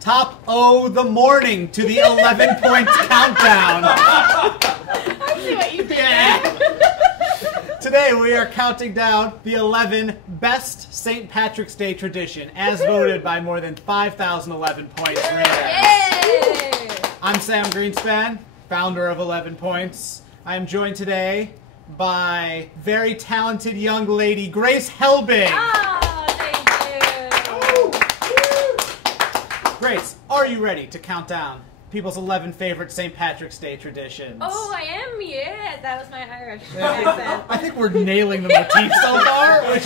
Top O the morning to the 11-point countdown. I see what you did there. Today we are counting down the 11 best St. Patrick's Day tradition, as voted by more than 5,011 points readers. Yay! I'm Sam Greenspan, founder of 11 Points. I am joined today by very talented young lady, Grace Helbig. Oh, thank you. Grace, are you ready to count down people's 11 favorite St. Patrick's Day traditions? Oh, I am, yeah. That was my Irish accent. I think we're nailing the motif so far. Which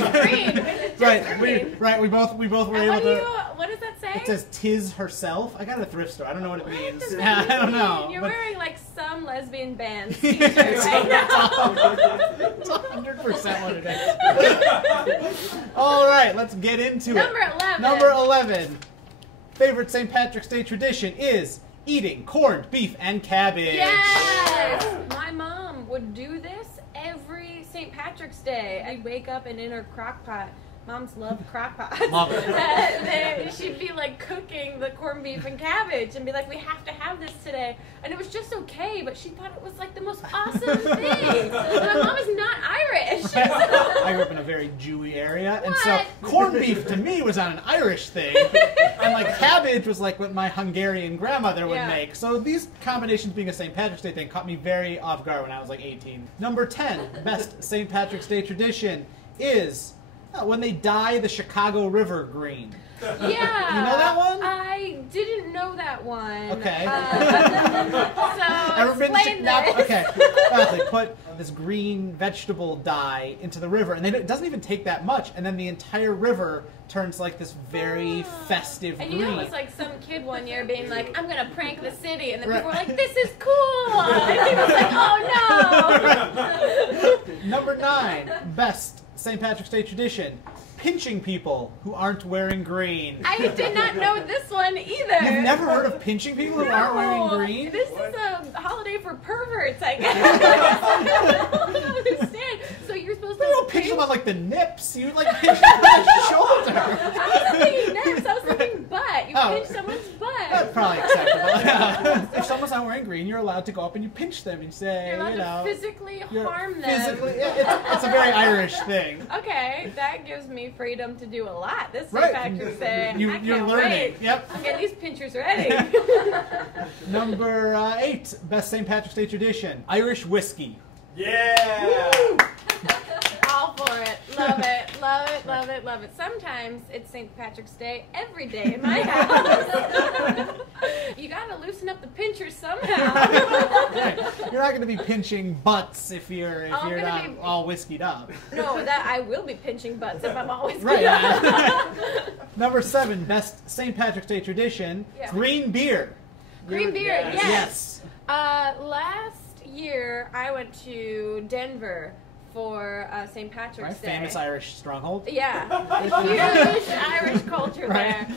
Green. We both were able to. What does that say? It says "tis herself." I got it at a thrift store. I don't know what it means. What does I that don't mean? know. You're but... wearing like some lesbian band It's t-shirt, right? 100% what it is. All right, let's get into Number it. 11. Number 11. Favorite St. Patrick's Day tradition is eating corned beef and cabbage. Yes! My mom would do this every St. Patrick's Day. I'd wake up and in her crock pot. Moms love crock pots. Love it. She'd be like cooking the corned beef and cabbage and be like, we have to have this today. And it was just okay, but she thought it was like the most awesome thing. My mom is not Irish. I grew up in a very Jewy area, and so corned beef to me was not an Irish thing. And like cabbage was like what my Hungarian grandmother would make. So these combinations being a St. Patrick's Day thing caught me very off guard when I was like 18. Number 10, best St. Patrick's Day tradition is when they dye the Chicago River green. Yeah. You know that one? I didn't know that one. Okay. So explain this. Okay. They put this green vegetable dye into the river, and it doesn't even take that much, and then the entire river turns like this very festive green. And you know, it was like some kid one year being like, I'm going to prank the city, and then people were like, this is cool. And he was like, oh no. Number 9, best St. Patrick's Day tradition, pinching people who aren't wearing green. I did not know this one either. You've never heard of pinching people who aren't wearing green? This is a holiday for perverts, I guess. I don't understand. So you're supposed to pinch them on like the nips. You like pinch them on the shoulder. I wasn't thinking nips. I was thinking butt. You pinch someone's butt. That's probably acceptable. Yeah. If someone's not wearing green, you're allowed to go up and you pinch them and say, you're allowed to physically harm them. It's a very Irish thing. Okay, that gives me freedom to do a lot this St. Patrick's Day. You're learning. Wait. Yep. I'm getting these pinchers ready. Number 8, best St. Patrick's Day tradition, Irish whiskey. Yeah! Woo! All for it. Love it. Love it. Love it. Love it. Sometimes it's St. Patrick's Day every day in my house. You gotta loosen up the pinchers somehow. Right. You're not gonna be pinching butts if you're not all whiskeyed up. No, that I will be pinching butts if I'm always right. Number 7, best St. Patrick's Day tradition, green beer. Green beer, yes. Last year I went to Denver for St. Patrick's Day. Famous Irish stronghold. Yeah, huge Irish culture there.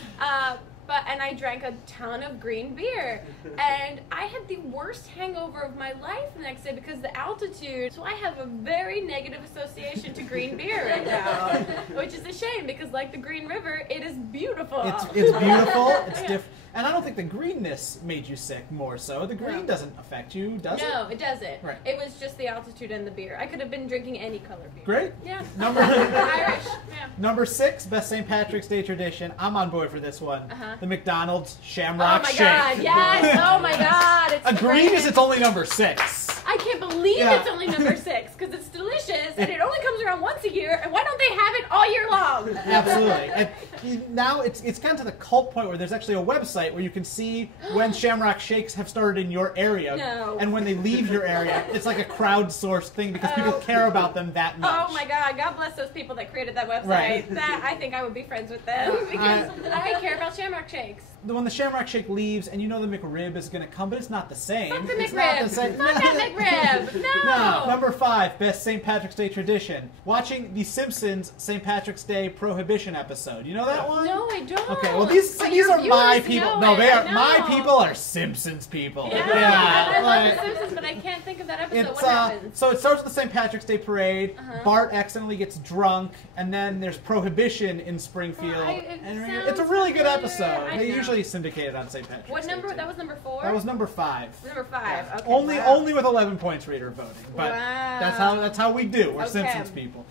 And I drank a ton of green beer, and I had the worst hangover of my life the next day because the altitude. So I have a very negative association to green beer right now, which is a shame because, like the Green River, it is beautiful. It's beautiful. It's different. And I don't think the greenness made you sick more so. The green doesn't affect you, does it? No, it doesn't. Right. It was just the altitude and the beer. I could have been drinking any color beer. Great. Yeah. Irish. Yeah. Number 6, best St. Patrick's Day tradition. I'm on board for this one. The McDonald's Shamrock Shake. Oh my God! Yes! Oh my God! It's Agreed is it's only number 6. I can't believe it's only number 6 because it's delicious and it only comes around once a year. And why don't they have it all year long? Absolutely. And now it's gotten to the cult point where there's actually a website where you can see when Shamrock Shakes have started in your area, and when they leave your area. It's like a crowdsourced thing because people care about them that much. Oh my God! God bless those people that created that website. Right. That I think I would be friends with them because I care about Shamrock Shakes. When the Shamrock Shake leaves, and you know the McRib is going to come, but it's not the same. Fuck the it's McRib. Not the same. Fuck that McRib. No. Number 5, best St. Patrick's Day Day tradition. Watching The Simpsons St. Patrick's Day Prohibition episode. You know that one? No, I don't. Okay, well these are my people. No, they are my people are Simpsons people. Yeah, I love The Simpsons, but I can't think of that episode. What happens? So it starts with the St. Patrick's Day parade. Bart accidentally gets drunk, and then there's Prohibition in Springfield. It's a really good episode. They usually syndicate it on St. Patrick's Day. What number? That was number 4? That was number 5. Number 5. Okay. Only with 11 points reader voting. But that's how we do. We're Simpsons people.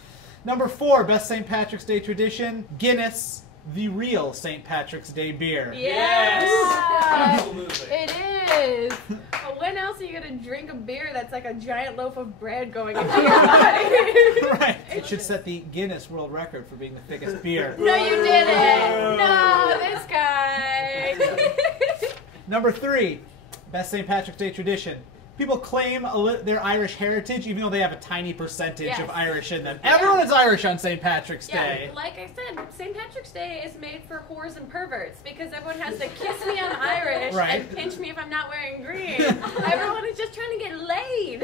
Number 4, best St. Patrick's Day tradition, Guinness, the real St. Patrick's Day beer. Yes! Absolutely. It is! But when else are you going to drink a beer that's like a giant loaf of bread going into your body? Right. It should set the Guinness World Record for being the thickest beer. No, you didn't! No, this guy! Number 3, best St. Patrick's Day tradition. People claim their Irish heritage, even though they have a tiny percentage of Irish in them. Everyone is Irish on St. Patrick's Day. Like I said, St. Patrick's Day is made for whores and perverts because everyone has to kiss me I'm Irish and pinch me if I'm not wearing green. Everyone is just trying to get laid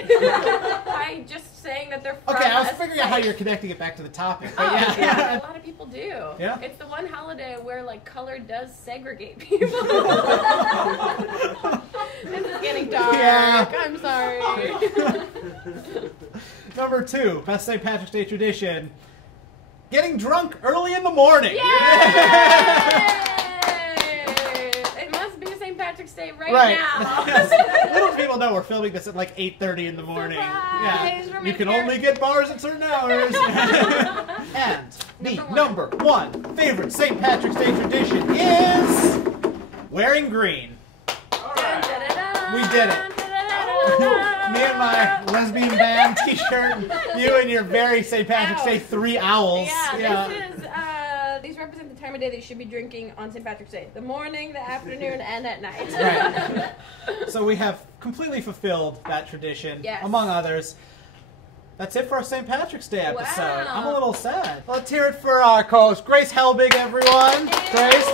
by just saying that they're from Okay, I was figuring out how you're connecting it back to the topic. But yeah, a lot of people do. Yeah? It's the one holiday where like color does segregate people. This is getting dark. Yeah. I'm sorry. Number 2, best St. Patrick's Day tradition, getting drunk early in the morning. Yay! It must be St. Patrick's Day right now. Little people know we're filming this at like 8:30 in the morning. Surprise! Yeah. You can only get bars at certain hours. And the number 1 favorite St. Patrick's Day tradition is wearing green. We did it. Me and my lesbian band t-shirt, you and your very St. Patrick's Day 3 owls. These represent the time of day that you should be drinking on St. Patrick's Day. The morning, the afternoon, and at night. Right. So we have completely fulfilled that tradition, among others. That's it for our St. Patrick's Day episode. Wow. I'm a little sad. Let's hear it for our co-host, Grace Helbig, everyone. Grace.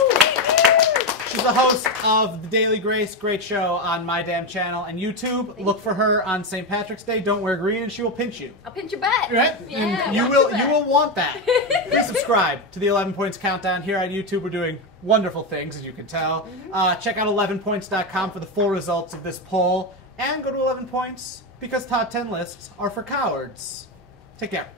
She's the host of the Daily Grace, great show on My Damn Channel and YouTube. Look for her on St. Patrick's Day. Don't wear green, and she will pinch you. I'll pinch your butt. Right? Yeah, and you will want that. Please subscribe to the 11 Points Countdown here on YouTube. We're doing wonderful things, as you can tell. Check out 11points.com for the full results of this poll, and go to 11 Points because top 10 lists are for cowards. Take care.